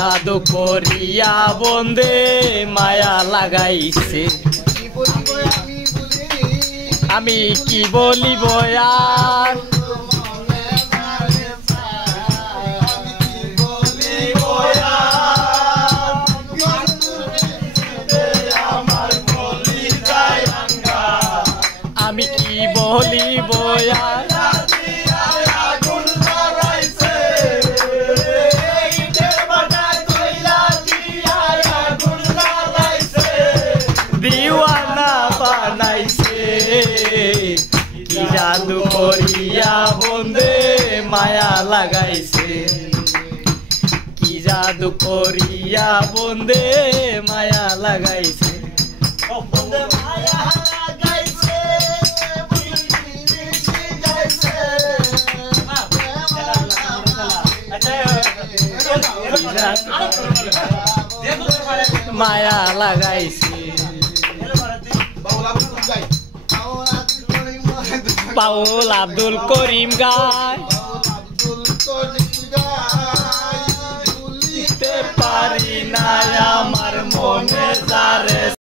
জাদু করিয়া বন্দে মায়া লাগাইছে আমি কি বলিব আর আমি কি বলিব আর দিওয়ানা বানাইছে কি জাদু করিয়া বন্দে মায়া লাগাইছে কি জাদু করিয়া বন্দে মায়া লাগাইছে মায়া লাগাইছে বাউল আব্দুল করিম গায়